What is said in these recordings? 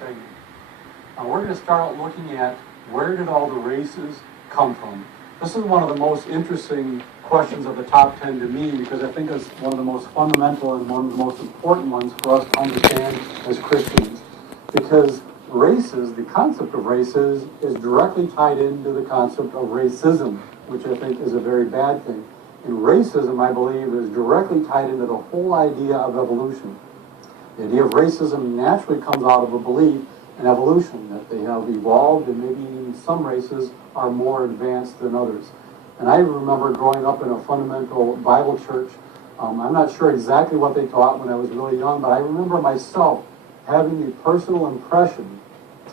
segment. We're going to start out looking at where did all the races come from. This is one of the most interesting questions of the top 10 to me because I think it's one of the most fundamental and one of the most important ones for us to understand as Christians. Because races, the concept of races, is directly tied into the concept of racism, which I think is a very bad thing. And racism, I believe, is directly tied into the whole idea of evolution. The idea of racism naturally comes out of a belief in evolution, that they have evolved and maybe even some races are more advanced than others. And I remember growing up in a fundamental Bible church. I'm not sure exactly what they taught when I was really young, but I remember myself having the personal impression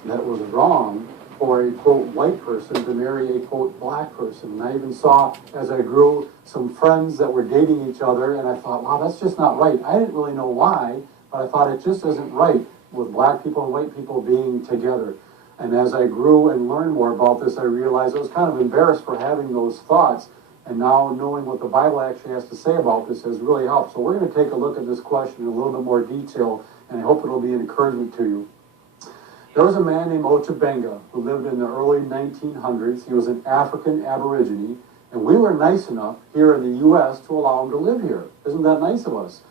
that it was wrong for a, quote, white person to marry a, quote, black person. And I even saw, as I grew, some friends that were dating each other, and I thought, wow, that's just not right. I didn't really know why, but I thought it just isn't right with black people and white people being together. And as I grew and learned more about this, I realized I was kind of embarrassed for having those thoughts. And now knowing what the Bible actually has to say about this has really helped. So we're going to take a look at this question in a little bit more detail, and I hope it'll be an encouragement to you. There was a man named Ochabenga who lived in the early 1900s. He was an African Aborigine, and we were nice enough here in the U.S. to allow him to live here. Isn't that nice of us?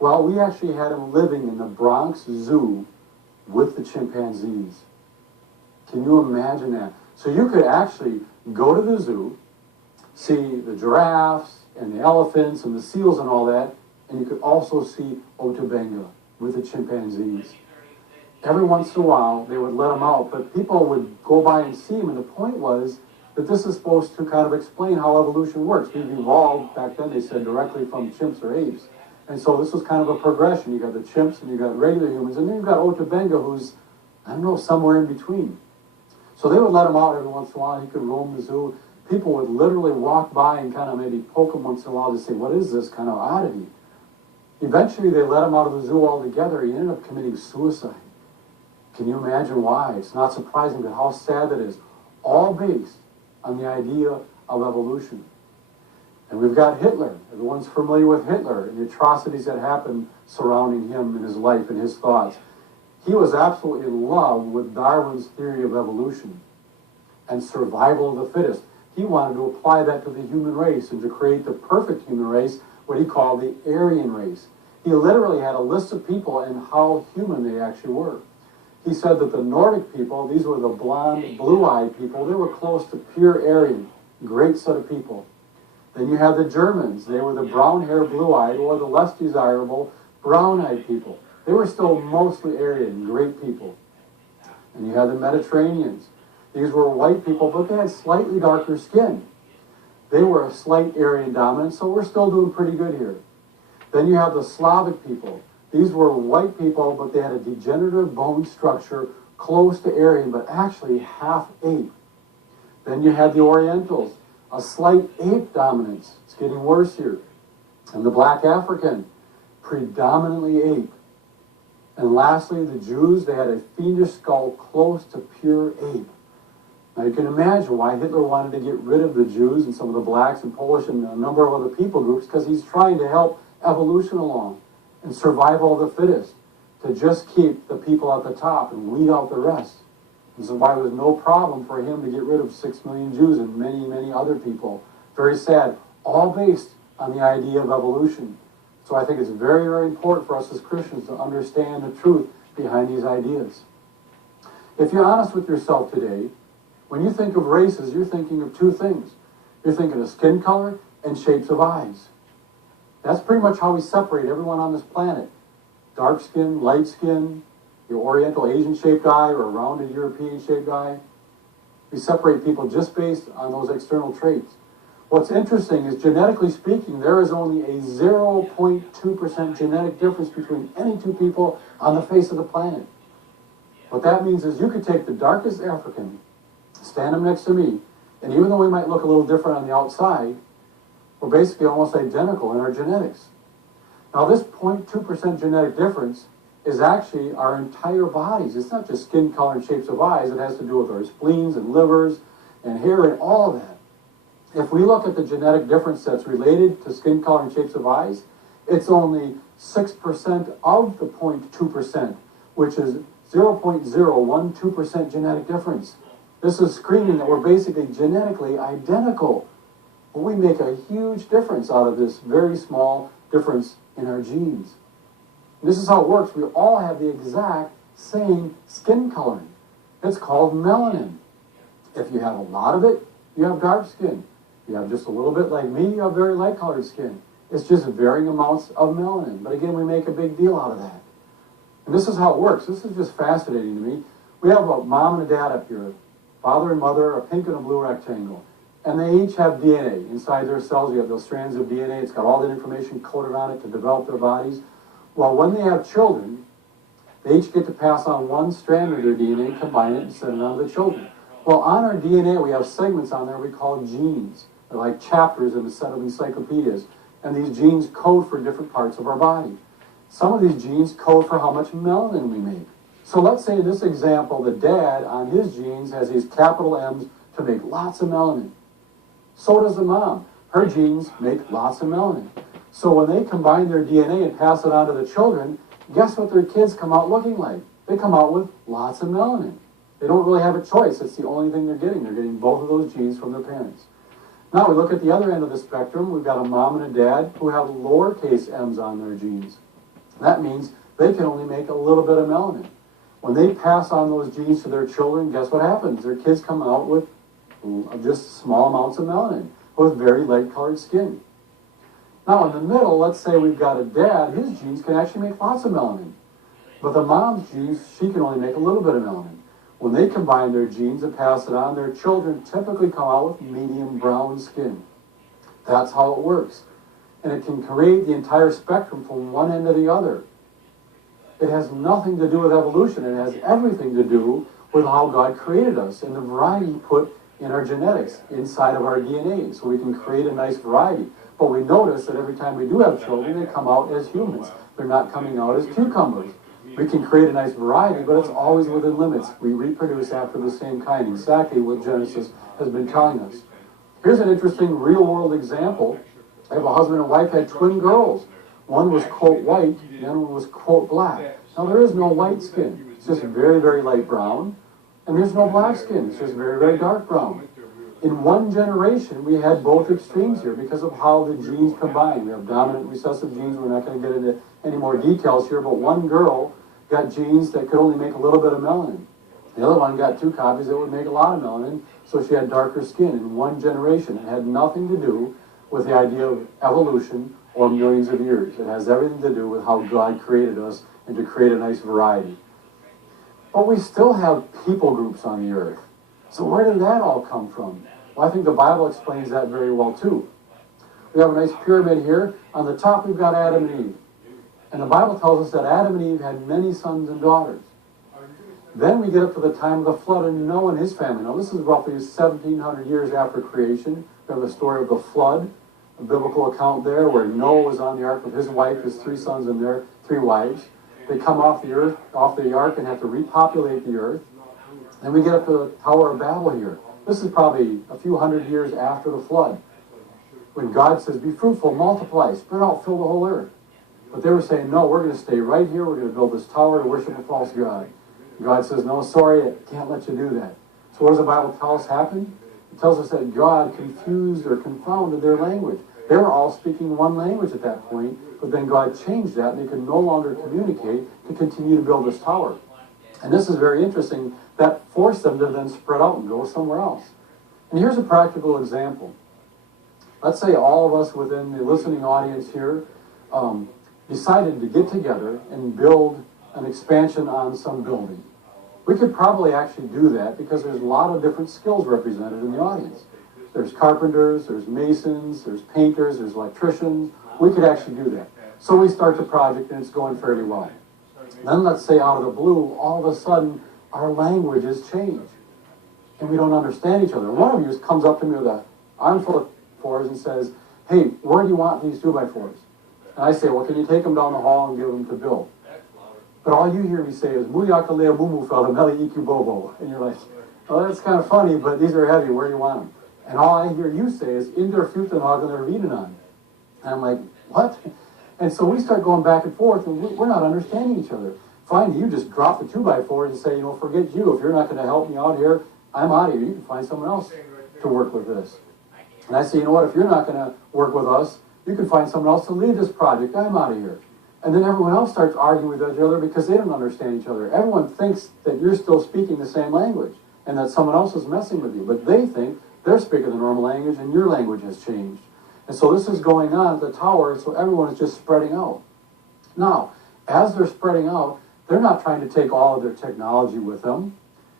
Well, we actually had him living in the Bronx Zoo with the chimpanzees. Can you imagine that? So you could actually go to the zoo, see the giraffes and the elephants and the seals and all that, and you could also see Ochabenga with the chimpanzees. Every once in a while, they would let him out, but people would go by and see him, and the point was that this is supposed to kind of explain how evolution works. We've evolved, back then they said, directly from chimps or apes. And so this was kind of a progression. You got the chimps and you got regular humans, and then you've got Ochabenga, who's, I don't know, somewhere in between. So they would let him out every once in a while. He could roam the zoo. People would literally walk by and kind of maybe poke him once in a while to say, what is this kind of oddity? Eventually, they let him out of the zoo altogether. He ended up committing suicide. Can you imagine why? It's not surprising, but how sad that is. All based on the idea of evolution. And we've got Hitler. Everyone's familiar with Hitler and the atrocities that happened surrounding him and his life and his thoughts. He was absolutely in love with Darwin's theory of evolution and survival of the fittest. He wanted to apply that to the human race and to create the perfect human race, what he called the Aryan race. He literally had a list of people and how human they actually were. He said that the Nordic people, these were the blonde, blue-eyed people, they were close to pure Aryan, great set of people. Then you have the Germans. They were the brown-haired, blue-eyed, or the less desirable brown-eyed people. They were still mostly Aryan, great people. And you have the Mediterraneans. These were white people, but they had slightly darker skin. They were a slight Aryan dominance, so we're still doing pretty good here. Then you have the Slavic people. These were white people, but they had a degenerative bone structure close to Aryan, but actually half ape. Then you had the Orientals, a slight ape dominance. It's getting worse here. And the black African, predominantly ape. And lastly, the Jews, they had a fiendish skull close to pure ape. Now you can imagine why Hitler wanted to get rid of the Jews and some of the blacks and Polish and a number of other people groups, because he's trying to help evolution along and survival of the fittest, to just keep the people at the top and weed out the rest. This is why it was no problem for him to get rid of 6 million Jews and many, many other people. Very sad. All based on the idea of evolution. So I think it's very, very important for us as Christians to understand the truth behind these ideas. If you're honest with yourself today, when you think of races, you're thinking of two things. You're thinking of skin color and shapes of eyes. That's pretty much how we separate everyone on this planet. Dark skin, light skin, your Oriental Asian-shaped eye or a rounded European-shaped eye. We separate people just based on those external traits. What's interesting is, genetically speaking, there is only a 0.2% genetic difference between any two people on the face of the planet. What that means is you could take the darkest African, stand him next to me, and even though we might look a little different on the outside, we're basically almost identical in our genetics. Now this 0.2% genetic difference is actually our entire bodies. It's not just skin color and shapes of eyes. It has to do with our spleens and livers and hair and all of that. If we look at the genetic difference that's related to skin color and shapes of eyes, it's only 6% of the 0.2%, which is 0.012% genetic difference. This is screaming that we're basically genetically identical. But we make a huge difference out of this very small difference in our genes. This is how it works. We all have the exact same skin coloring. It's called melanin. If you have a lot of it, you have dark skin. If you have just a little bit like me, you have very light colored skin. It's just varying amounts of melanin. But again, we make a big deal out of that. And this is how it works. This is just fascinating to me. We have a mom and a dad up here, father and mother, a pink and a blue rectangle. And they each have DNA inside their cells. You have those strands of DNA. It's got all that information coded on it to develop their bodies. Well, when they have children, they each get to pass on one strand of their DNA, combine it, and send it on to the children. Well, on our DNA, we have segments on there we call genes. They're like chapters in a set of encyclopedias. And these genes code for different parts of our body. Some of these genes code for how much melanin we make. So let's say in this example, the dad on his genes has these capital M's to make lots of melanin. So does the mom. Her genes make lots of melanin. So when they combine their DNA and pass it on to the children, guess what their kids come out looking like? They come out with lots of melanin. They don't really have a choice. It's the only thing they're getting. They're getting both of those genes from their parents. Now we look at the other end of the spectrum. We've got a mom and a dad who have lowercase m's on their genes. That means they can only make a little bit of melanin. When they pass on those genes to their children, guess what happens? Their kids come out with just small amounts of melanin with very light colored skin. Now in the middle, let's say we've got a dad, his genes can actually make lots of melanin. But the mom's genes, she can only make a little bit of melanin. When they combine their genes and pass it on, their children typically come out with medium brown skin. That's how it works. And it can create the entire spectrum from one end to the other. It has nothing to do with evolution. It has everything to do with how God created us and the variety He put in our genetics, inside of our DNA, so we can create a nice variety. But we notice that every time we do have children, they come out as humans. They're not coming out as cucumbers. We can create a nice variety, but it's always within limits. We reproduce after the same kind, exactly what Genesis has been telling us. Here's an interesting real-world example. I have a husband and wife had twin girls. One was, quote, white, the other one was, quote, black. Now, there is no white skin. It's just very, very light brown. And there's no black skin. It's just very, very dark brown. In one generation, we had both extremes here because of how the genes combine. We have dominant recessive genes. We're not going to get into any more details here, but one girl got genes that could only make a little bit of melanin. The other one got two copies that would make a lot of melanin, so she had darker skin in one generation. It had nothing to do with the idea of evolution or millions of years. It has everything to do with how God created us and to create a nice variety. But we still have people groups on the earth. So where did that all come from? Well, I think the Bible explains that very well too. We have a nice pyramid here. On the top we've got Adam and Eve. And the Bible tells us that Adam and Eve had many sons and daughters. Then we get up to the time of the flood and Noah and his family. Now this is roughly 1,700 years after creation. We have the story of the flood, a biblical account there where Noah was on the ark with his wife, his three sons and their three wives. They come off the earth, off the ark, and have to repopulate the earth. Then we get up to the Tower of Babel here. This is probably a few hundred years after the flood, when God says, be fruitful, multiply, spread out, fill the whole earth. But they were saying, no, we're going to stay right here. We're going to build this tower to worship a false god. And God says, no, sorry, I can't let you do that. So what does the Bible tell us happened? It tells us that God confused or confounded their language. They were all speaking one language at that point, but then God changed that, and they could no longer communicate to continue to build this tower. And this is very interesting. That forced them to then spread out and go somewhere else. And here's a practical example. Let's say all of us within the listening audience here decided to get together and build an expansion on some building. We could probably actually do that because there's a lot of different skills represented in the audience. There's carpenters, there's masons, there's painters, there's electricians. We could actually do that. So we start the project and it's going fairly well. Then let's say out of the blue, all of a sudden, our languages change. And we don't understand each other. One of you comes up to me with an armful of 4s and says, hey, where do you want these 2x4s? And I say, well, can you take them down the hall and give them to Bill? But all you hear me say is, Muyakalea Mumu Fella, Meli Iku Bobo. And you're like, well, that's kind of funny, but these are heavy. Where do you want them? And all I hear you say is, Inder Futenhagen or Videnan. And I'm like, what? And so we start going back and forth, and we're not understanding each other. fine, you just drop the 2x4s and say, forget you. If you're not going to help me out here, I'm out of here. You can find someone else to work with this. And I say, you know what, if you're not going to work with us, you can find someone else to lead this project. I'm out of here. And then everyone else starts arguing with each other because they don't understand each other. Everyone thinks that you're still speaking the same language and that someone else is messing with you. But they think they're speaking the normal language and your language has changed. And so this is going on at the tower, so everyone is just spreading out. Now, as they're spreading out, they're not trying to take all of their technology with them.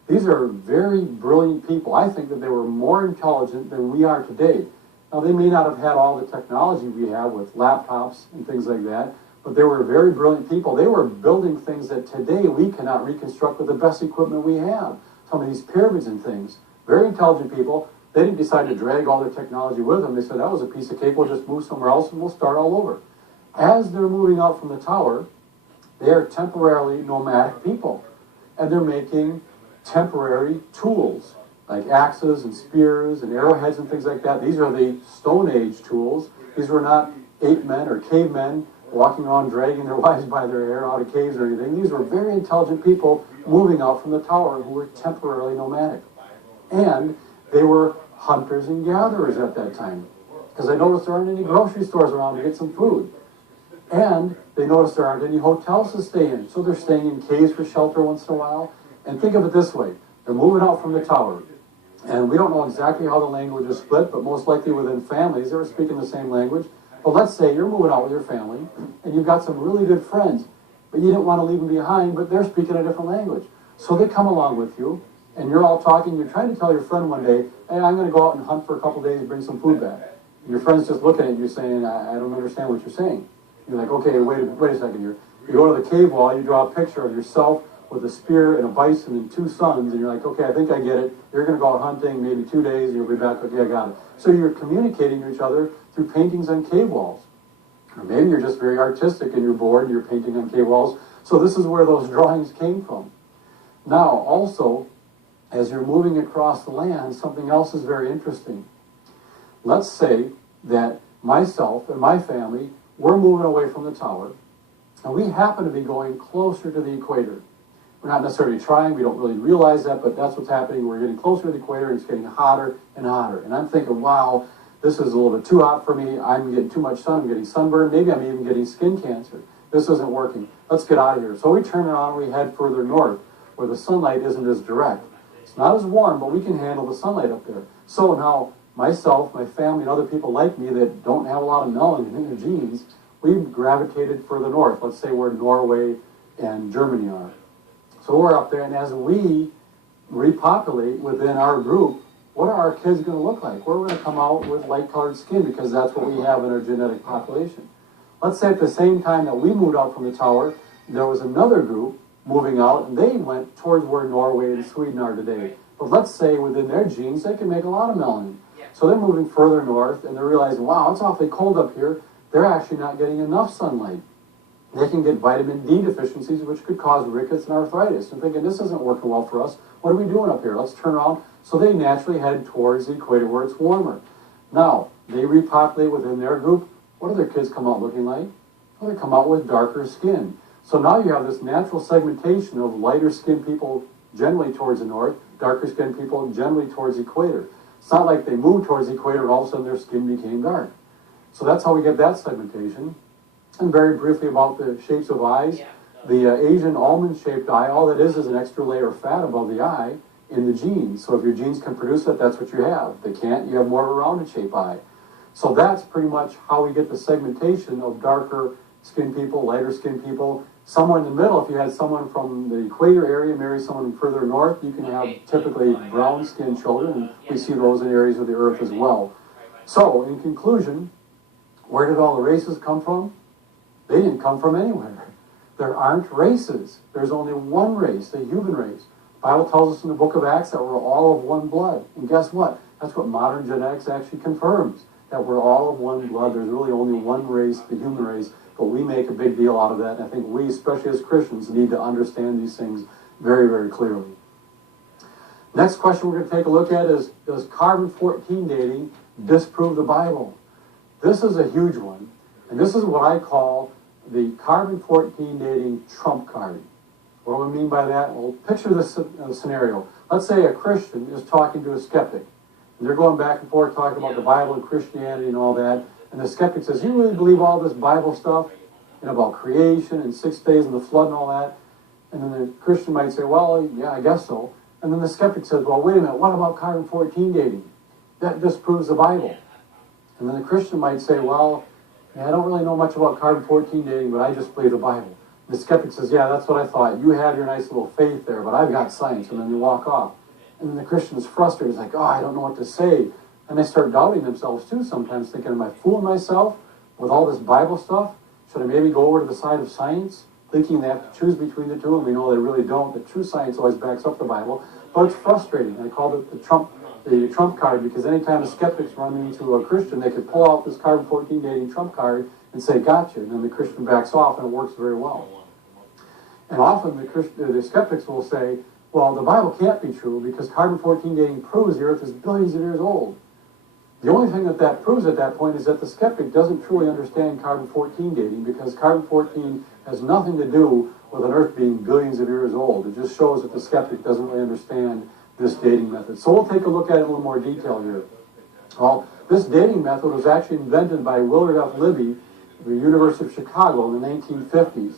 These are very brilliant people. I think that they were more intelligent than we are today. Now, they may not have had all the technology we have with laptops and things like that, but they were very brilliant people. They were building things that today we cannot reconstruct with the best equipment we have. Some of these pyramids and things. Very intelligent people. They didn't decide to drag all their technology with them. They said, that was a piece of cake. We'll just move somewhere else and we'll start all over. As they're moving out from the tower, they are temporarily nomadic people. And they're making temporary tools, like axes and spears and arrowheads and things like that. These are the Stone Age tools. These were not ape men or cavemen walking around dragging their wives by their hair out of caves or anything. These were very intelligent people moving out from the tower who were temporarily nomadic. And they were hunters and gatherers at that time. Because I noticed there aren't any grocery stores around to get some food. And they noticed there aren't any hotels to stay in. So they're staying in caves for shelter once in a while. And think of it this way. They're moving out from the tower. And we don't know exactly how the language is split, but most likely within families, they were speaking the same language. But let's say you're moving out with your family, and you've got some really good friends, but you didn't want to leave them behind, but they're speaking a different language. So they come along with you, and you're all talking. You're trying to tell your friend one day, hey, I'm going to go out and hunt for a couple days and bring some food back. And your friend's just looking at you saying, I don't understand what you're saying. You're like, okay, wait a second here. You go to the cave wall, you draw a picture of yourself with a spear and a bison and two sons, and you're like, okay, I think I get it. You're going to go out hunting maybe 2 days, and you'll be back. Okay, I got it. So you're communicating to each other through paintings on cave walls. Or maybe you're just very artistic and you're bored and you're painting on cave walls. So this is where those drawings came from. Now, also, as you're moving across the land, something else is very interesting. Let's say that myself and my family, we're moving away from the tower, and we happen to be going closer to the equator. We're not necessarily trying, we don't really realize that, but that's what's happening. We're getting closer to the equator, and it's getting hotter and hotter. And I'm thinking, wow, this is a little bit too hot for me. I'm getting too much sun, I'm getting sunburned, maybe I'm even getting skin cancer. This isn't working. Let's get out of here. So we turn around and we head further north, where the sunlight isn't as direct. It's not as warm, but we can handle the sunlight up there. So now, myself, my family, and other people like me that don't have a lot of melanin in their genes, we've gravitated further north. Let's say where Norway and Germany are. So we're up there, and as we repopulate within our group, what are our kids going to look like? We're going to come out with light-colored skin because that's what we have in our genetic population. Let's say at the same time that we moved out from the tower, there was another group moving out, and they went towards where Norway and Sweden are today. But let's say within their genes, they can make a lot of melanin. So they're moving further north, and they're realizing, wow, it's awfully cold up here. They're actually not getting enough sunlight. They can get vitamin D deficiencies, which could cause rickets and arthritis. And thinking, this isn't working well for us. What are we doing up here? Let's turn around. So they naturally head towards the equator where it's warmer. Now, they repopulate within their group. What do their kids come out looking like? Well, they come out with darker skin. So now you have this natural segmentation of lighter skinned people generally towards the north, darker skinned people generally towards the equator. It's not like they moved towards the equator and all of a sudden their skin became dark. So that's how we get that segmentation. And very briefly about the shapes of eyes. The Asian almond-shaped eye, all that is an extra layer of fat above the eye in the genes. So if your genes can produce it, that's what you have. If they can't, you have more of a rounded-shaped eye. So that's pretty much how we get the segmentation of darker skinned people, lighter skinned people. Somewhere in the middle, if you had someone from the equator area marry someone further north, you can have typically brown-skinned children, and we see those in areas of the earth as well. So, in conclusion, where did all the races come from? They didn't come from anywhere. There aren't races. There's only one race, the human race. The Bible tells us in the book of Acts that we're all of one blood. And guess what? That's what modern genetics actually confirms, that we're all of one blood. There's really only one race, the human race, but we make a big deal out of that. And I think we, especially as Christians, need to understand these things very, very clearly. Next question we're going to take a look at is, does carbon-14 dating disprove the Bible? This is a huge one, and this is what I call the carbon-14 dating trump card. What do we mean by that? Well, picture this scenario. Let's say a Christian is talking to a skeptic. And they're going back and forth talking about the Bible and Christianity and all that. And the skeptic says, you really believe all this Bible stuff? About creation and 6 days and the flood and all that? And then the Christian might say, well, yeah, I guess so. And then the skeptic says, well, wait a minute, what about carbon-14 dating? That disproves the Bible. And then the Christian might say, well, yeah, I don't really know much about carbon-14 dating, but I just believe the Bible. And the skeptic says, yeah, that's what I thought. You have your nice little faith there, but I've got science. And then they walk off. And then the Christian is frustrated. He's like, oh, I don't know what to say. And they start doubting themselves too sometimes, thinking, am I fooling myself with all this Bible stuff? Should I maybe go over to the side of science, thinking they have to choose between the two, and we know they really don't. The true science always backs up the Bible. But it's frustrating. I called it the trump card, because anytime the skeptics run into a Christian, they could pull out this carbon-14 dating trump card and say, gotcha, and then the Christian backs off, and it works very well. And often the skeptics will say, well, the Bible can't be true because carbon-14 dating proves the earth is billions of years old. The only thing that proves at that point is that the skeptic doesn't truly understand carbon-14 dating, because carbon-14 has nothing to do with an earth being billions of years old. It just shows that the skeptic doesn't really understand this dating method. So we'll take a look at it in a little more detail here. Well, this dating method was actually invented by Willard F. Libby at the University of Chicago in the 1950s.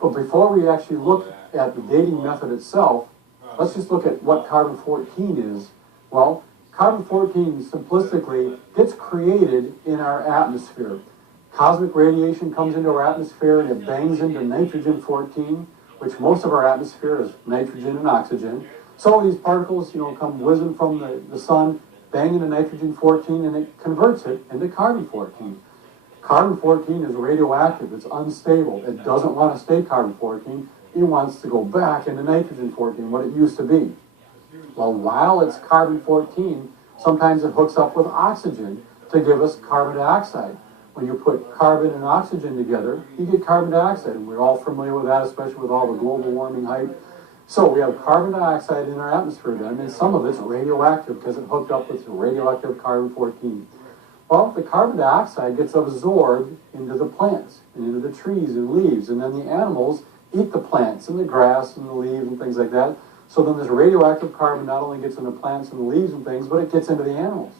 But before we actually look at the dating method itself, let's just look at what carbon-14 is. Well, carbon-14 simplistically gets created in our atmosphere. Cosmic radiation comes into our atmosphere and it bangs into nitrogen-14, which most of our atmosphere is nitrogen and oxygen. So these particles, come whizzing from the sun, bang into nitrogen-14, and it converts it into carbon-14. Carbon-14 is radioactive. It's unstable. It doesn't want to stay carbon-14. It wants to go back into nitrogen-14, what it used to be. Well, while it's carbon-14, sometimes it hooks up with oxygen to give us carbon dioxide. When you put carbon and oxygen together, you get carbon dioxide. And we're all familiar with that, especially with all the global warming hype. So we have carbon dioxide in our atmosphere then, and some of it's radioactive because it hooked up with radioactive carbon-14. Well, the carbon dioxide gets absorbed into the plants and into the trees and leaves, and then the animals eat the plants and the grass and the leaves and things like that. So then this radioactive carbon not only gets into plants and the leaves and things, but it gets into the animals.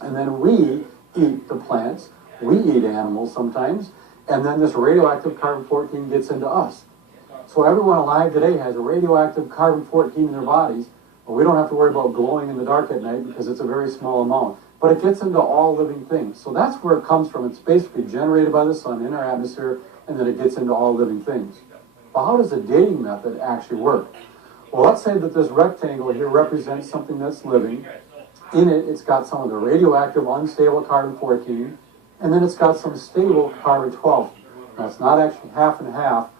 And then we eat the plants, we eat animals sometimes, and then this radioactive carbon-14 gets into us. So everyone alive today has a radioactive carbon-14 in their bodies, but we don't have to worry about glowing in the dark at night because it's a very small amount. But it gets into all living things. So that's where it comes from. It's basically generated by the sun in our atmosphere, and then it gets into all living things. Well, how does the dating method actually work? Well, let's say that this rectangle here represents something that's living. In it, it's got some of the radioactive, unstable carbon-14, and then it's got some stable carbon-12. Now, it's not actually half and half.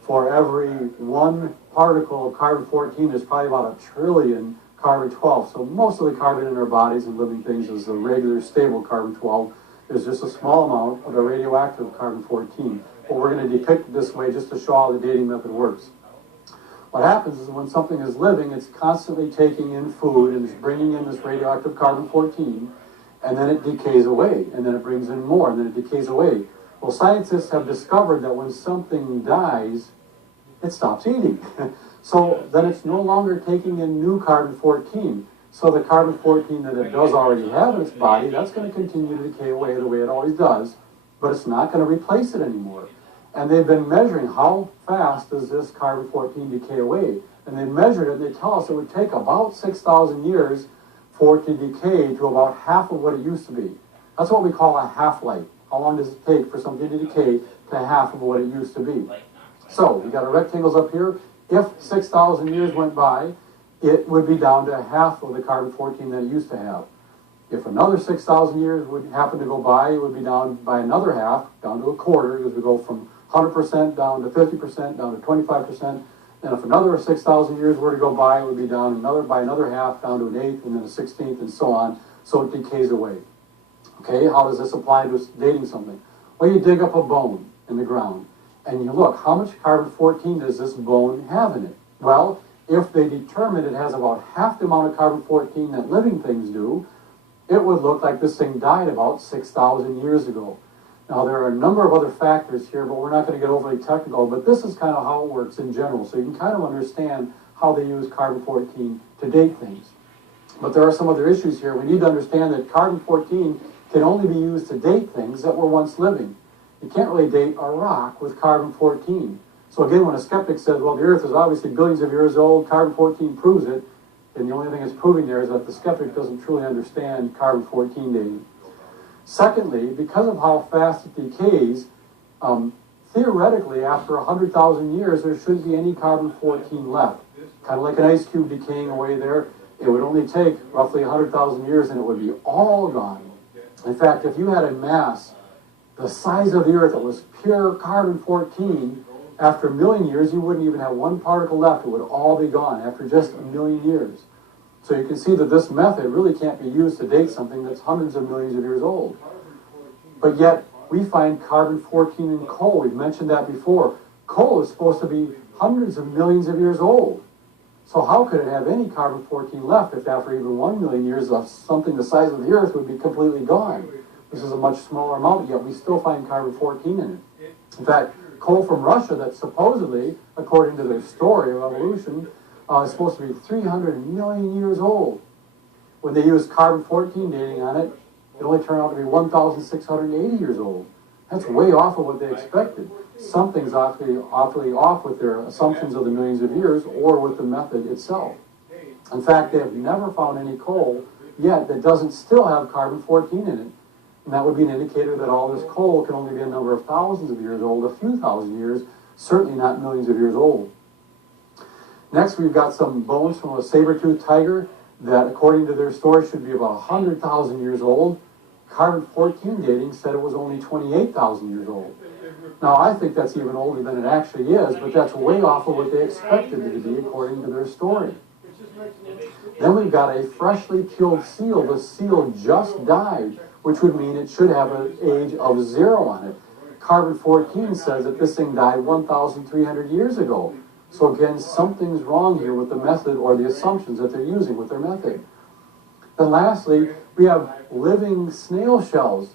For every one particle of carbon-14, there's probably about 1 trillion carbon-12. So most of the carbon in our bodies and living things is the regular, stable carbon-12. There's just a small amount of the radioactive carbon-14. But we're going to depict it this way just to show how the dating method works. What happens is when something is living, it's constantly taking in food and it's bringing in this radioactive carbon-14, and then it decays away, and then it brings in more, and then it decays away. Well, scientists have discovered that when something dies, it stops eating. So then it's no longer taking in new carbon-14. So the carbon-14 that it does already have in its body, that's going to continue to decay away the way it always does, but it's not going to replace it anymore. And they've been measuring how fast does this carbon-14 decay away. And they measured it, and they tell us it would take about 6,000 years for it to decay to about half of what it used to be. That's what we call a half-life. How long does it take for something to decay to half of what it used to be? So, we got our rectangles up here. If 6,000 years went by, it would be down to half of the carbon-14 that it used to have. If another 6,000 years would happen to go by, it would be down by another half, down to a quarter, because we go from 100% down to 50%, down to 25%. And if another 6,000 years were to go by, it would be down by another half, down to an eighth, and then a 16th, and so on. So it decays away. Okay, how does this apply to dating something? Well, you dig up a bone in the ground, and you look, how much carbon-14 does this bone have in it? Well, if they determine it has about half the amount of carbon-14 that living things do, it would look like this thing died about 6,000 years ago. Now, there are a number of other factors here, but we're not going to get overly technical, but this is kind of how it works in general, so you can kind of understand how they use carbon-14 to date things. But there are some other issues here. We need to understand that carbon-14 can only be used to date things that were once living. You can't really date a rock with carbon-14. So again, when a skeptic says, well, the Earth is obviously billions of years old, carbon-14 proves it, and the only thing it's proving there is that the skeptic doesn't truly understand carbon-14 dating. Secondly, because of how fast it decays, theoretically, after 100,000 years, there shouldn't be any carbon-14 left. Kind of like an ice cube decaying away there. It would only take roughly 100,000 years and it would be all gone. In fact, if you had a mass the size of the Earth that was pure carbon-14, after a million years, you wouldn't even have one particle left. It would all be gone after just a million years. So you can see that this method really can't be used to date something that's hundreds of millions of years old. But yet, we find carbon-14 in coal. We've mentioned that before. Coal is supposed to be hundreds of millions of years old. So how could it have any carbon-14 left if after even 1 million years something the size of the Earth would be completely gone? This is a much smaller amount, yet we still find carbon-14 in it. In fact, coal from Russia that supposedly, according to their story of evolution, is supposed to be 300 million years old. When they used carbon-14 dating on it, it only turned out to be 1,680 years old. That's way off of what they expected. Something's awfully off with their assumptions of the millions of years or with the method itself. In fact, they have never found any coal yet that doesn't still have carbon-14 in it. And that would be an indicator that all this coal can only be a number of thousands of years old, a few thousand years, certainly not millions of years old. Next, we've got some bones from a saber-toothed tiger that, according to their story, should be about 100,000 years old. Carbon-14 dating said it was only 28,000 years old. Now, I think that's even older than it actually is, but that's way off of what they expected it to be according to their story. Then we've got a freshly killed seal. The seal just died, which would mean it should have an age of 0 on it. Carbon-14 says that this thing died 1,300 years ago. So again, something's wrong here with the method or the assumptions that they're using with their method. Then lastly, we have living snail shells.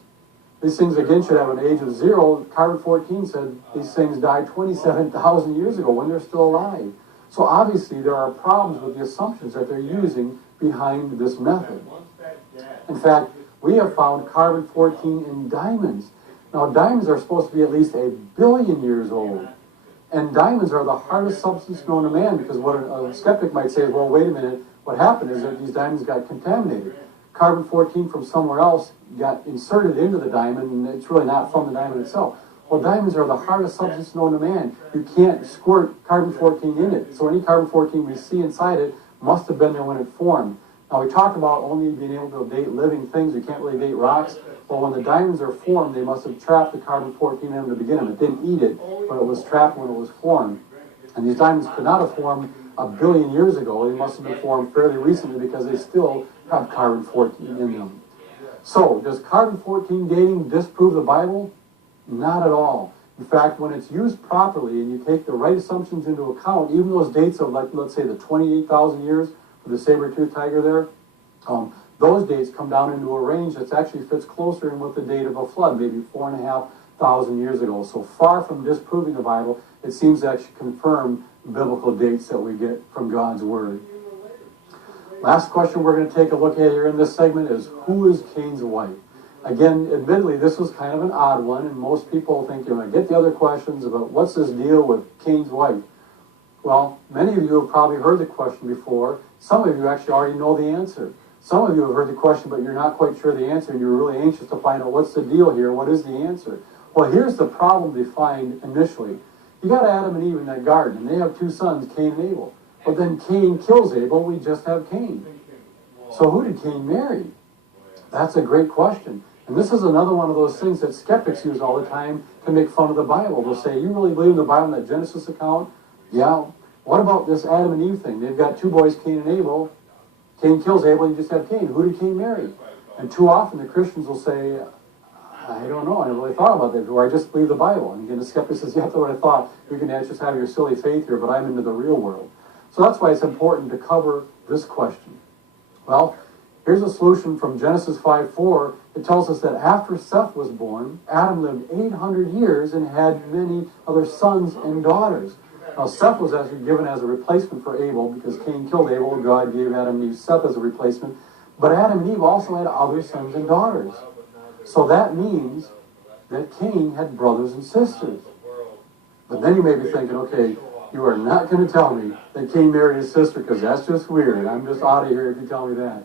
These things, again, should have an age of 0. Carbon-14 said these things died 27,000 years ago when they're still alive. So obviously there are problems with the assumptions that they're using behind this method. In fact, we have found carbon-14 in diamonds. Now, diamonds are supposed to be at least 1 billion years old. And diamonds are the hardest substance known to man, because what a skeptic might say is, well, wait a minute, what happened is that these diamonds got contaminated. Carbon-14 from somewhere else got inserted into the diamond, and it's really not from the diamond itself. Well, diamonds are the hardest substance known to man. You can't squirt carbon-14 in it. So any carbon-14 we see inside it must have been there when it formed. Now, we talked about only being able to date living things. We can't really date rocks. Well, when the diamonds are formed, they must have trapped the carbon-14 in them to begin with. It didn't eat it, but it was trapped when it was formed. And these diamonds could not have formed 1 billion years ago. They must have been formed fairly recently because they still have carbon-14 in them. So, does carbon-14 dating disprove the Bible? Not at all. In fact, when it's used properly and you take the right assumptions into account, even those dates of, like, let's say the 28,000 years for the saber-toothed tiger there, those dates come down into a range that actually fits closer in with the date of a flood, maybe 4,500 years ago. So far from disproving the Bible, it seems to actually confirm biblical dates that we get from God's Word. Last question we're going to take a look at here in this segment is, who is Cain's wife? Again, admittedly, this was kind of an odd one, and most people think, get the other questions about what's this deal with Cain's wife. Well, many of you have probably heard the question before. Some of you actually already know the answer. Some of you have heard the question, but you're not quite sure the answer, and you're really anxious to find out what's the deal here, what is the answer. Well, here's the problem they find initially. You got Adam and Eve in that garden, and they have 2 sons, Cain and Abel. But then Cain kills Abel, we just have Cain. So who did Cain marry? That's a great question. And this is another one of those things that skeptics use all the time to make fun of the Bible. They'll say, you really believe in the Bible in that Genesis account? Yeah. What about this Adam and Eve thing? They've got 2 boys, Cain and Abel. Cain kills Abel, you just have Cain. Who did Cain marry? And too often the Christians will say, I don't know, I never really thought about that before, I just believe the Bible. And again, the skeptic says, yeah, that's what I thought. You can just have your silly faith here, but I'm into the real world. So that's why it's important to cover this question. Well, Here's a solution from Genesis 5:4. It tells us that after Seth was born, Adam lived 800 years and had many other sons and daughters. Now, Seth was actually given as a replacement for Abel because Cain killed Abel. God gave Adam and Eve Seth as a replacement. But Adam and Eve also had other sons and daughters. So that means that Cain had brothers and sisters. But then you may be thinking, okay, you are not going to tell me that Cain married his sister because that's just weird. I'm just out of here if you tell me that.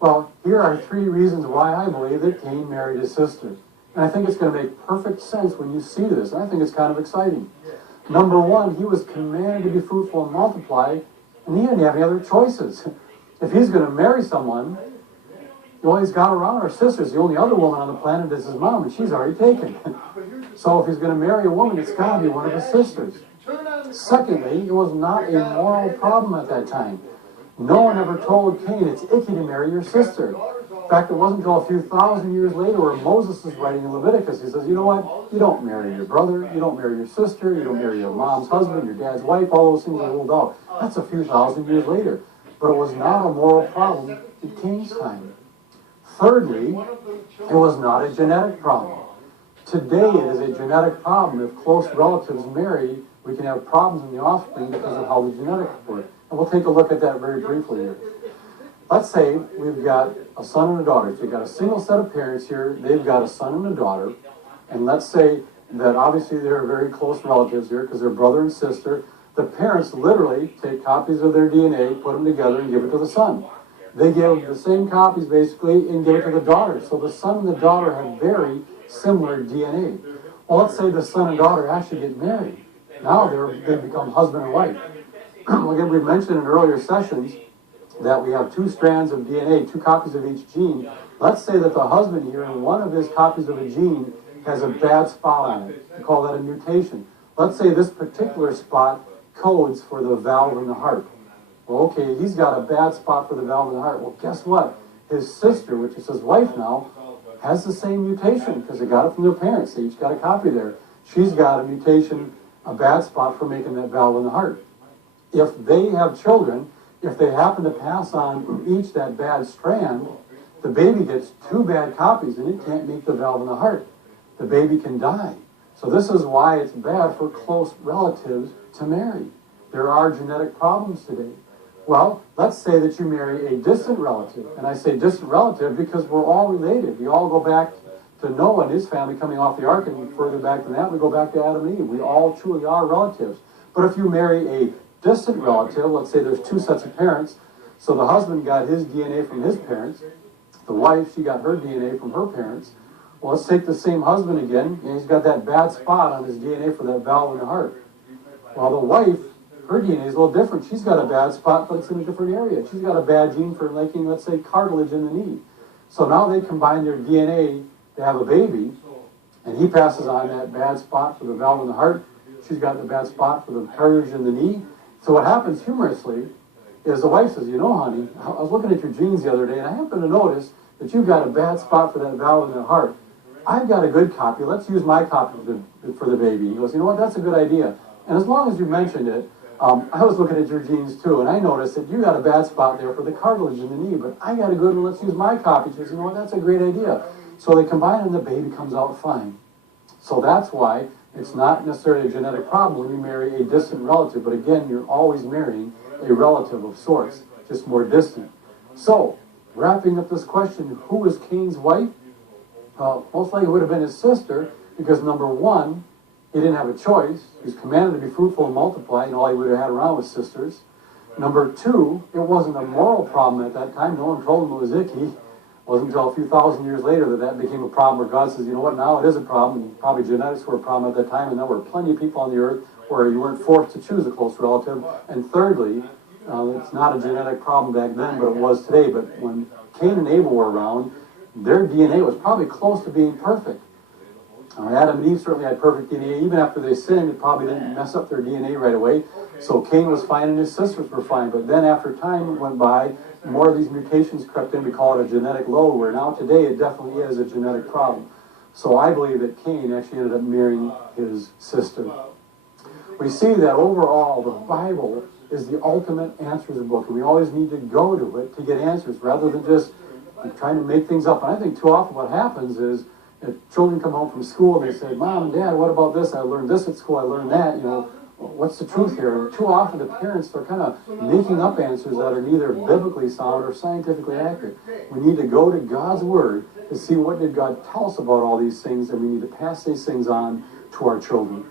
Well, here are 3 reasons why I believe that Cain married his sister. And I think it's going to make perfect sense when you see this. And I think it's kind of exciting. Number 1, he was commanded to be fruitful and multiply, and he didn't have any other choices. If he's going to marry someone, well, he's got around her sisters. The only other woman on the planet is his mom, and she's already taken. So if he's going to marry a woman, it's got to be one of his sisters. Secondly, it was not a moral problem at that time. No one ever told Cain, it's icky to marry your sister. In fact, it wasn't until a few thousand years later where Moses is writing in Leviticus, he says, you know what? You don't marry your brother, you don't marry your sister, you don't marry your mom's husband, your dad's wife, all those things are ruled out. That's a few thousand years later. But it was not a moral problem in Cain's time. Thirdly, it was not a genetic problem. Today it is a genetic problem. If close relatives marry, we can have problems in the offspring because of how the genetics work. And we'll take a look at that very briefly here. Let's say we've got a son and a daughter. So you've got a single set of parents here. They've got a son and a daughter. And let's say that obviously they're very close relatives here because they're brother and sister. The parents literally take copies of their DNA, put them together, and give it to the son. They give the same copies basically and give it to the daughter. So the son and the daughter have very similar DNA. Well, let's say the son and daughter actually get married. Now they become husband and wife. Again, we mentioned in earlier sessions that we have 2 strands of DNA, 2 copies of each gene. Let's say that the husband here, in one of his copies of a gene, has a bad spot on it. We call that a mutation. Let's say this particular spot codes for the valve in the heart. Well, okay, he's got a bad spot for the valve in the heart. Well, guess what? His sister, which is his wife now, has the same mutation because they got it from their parents. They each got a copy there. She's got a mutation, a bad spot for making that valve in the heart. If they have children, if they happen to pass on each that bad strand, the baby gets 2 bad copies and it can't make the valve in the heart. The baby can die. So this is why it's bad for close relatives to marry. There are genetic problems today. Well, let's say that you marry a distant relative. And I say distant relative because we're all related. We all go back to Noah and his family coming off the ark, and further back than that, we go back to Adam and Eve. We all truly are relatives. But if you marry a distant relative, let's say there's 2 sets of parents, so the husband got his DNA from his parents, the wife, she got her DNA from her parents. Well, let's take the same husband again, and he's got that bad spot on his DNA for that valve in the heart. Well, the wife, her DNA is a little different. She's got a bad spot, but it's in a different area. She's got a bad gene for making, let's say, cartilage in the knee. So now they combine their DNA to have a baby, and he passes on that bad spot for the valve in the heart. She's got the bad spot for the cartilage in the knee. So what happens humorously is the wife says, you know, honey, I was looking at your genes the other day, and I happened to notice that you've got a bad spot for that valve in the heart. I've got a good copy. Let's use my copy for the baby. He goes, you know what, that's a good idea. And as long as you mentioned it, I was looking at your genes too, and I noticed that you got a bad spot there for the cartilage in the knee, but I got a good one. Let's use my copy. She says, you know what, that's a great idea. So they combine and the baby comes out fine. So that's why it's not necessarily a genetic problem when you marry a distant relative, but again, you're always marrying a relative of sorts, just more distant. So, wrapping up this question, who was Cain's wife? Most likely it would have been his sister, because number 1, he didn't have a choice. He was commanded to be fruitful and multiply, and all he would have had around was sisters. Number 2, it wasn't a moral problem at that time. No one told him it was icky. It wasn't until a few thousand years later that became a problem where God says, you know what, now it is a problem. And probably genetics were a problem at that time, and there were plenty of people on the earth where you weren't forced to choose a close relative. And thirdly, it's not a genetic problem back then, but it was today. But when Cain and Abel were around, their DNA was probably close to being perfect. Adam and Eve certainly had perfect DNA. Even after they sinned, it probably didn't mess up their DNA right away. So Cain was fine and his sisters were fine. But then after time went by, more of these mutations crept in. We call it a genetic load, where now today it definitely is a genetic problem. So I believe that Cain actually ended up marrying his sister. We see that overall the Bible is the ultimate answers book, and we always need to go to it to get answers rather than just trying to make things up. And I think too often what happens is that children come home from school and they say, Mom and Dad, what about this? I learned this at school, I learned that, you know, what's the truth here? And too often the parents are kind of making up answers that are neither biblically sound or scientifically accurate. We need to go to God's Word to see what did God tell us about all these things, and we need to pass these things on to our children.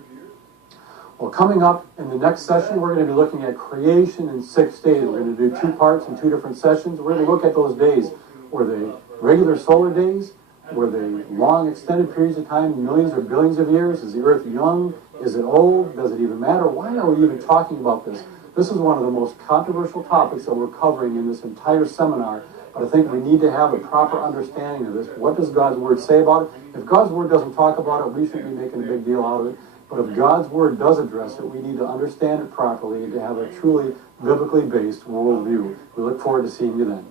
Well, coming up in the next session, we're going to be looking at creation in 6 days. We're going to do 2 parts in 2 different sessions. We're going to look at those days. Were they regular solar days? Were they long, extended periods of time, millions or billions of years? Is the Earth young? Is it old? Does it even matter? Why are we even talking about this? This is one of the most controversial topics that we're covering in this entire seminar. But I think we need to have a proper understanding of this. What does God's Word say about it? If God's Word doesn't talk about it, we shouldn't be making a big deal out of it. But if God's Word does address it, we need to understand it properly and to have a truly biblically based worldview. We look forward to seeing you then.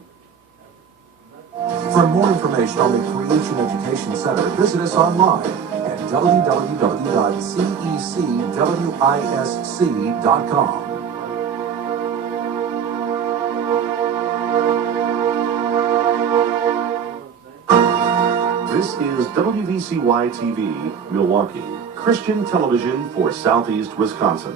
For more information on the Creation Education Center, visit us online at www.cecwisc.com. This is WVCY-TV, Milwaukee, Christian television for Southeast Wisconsin.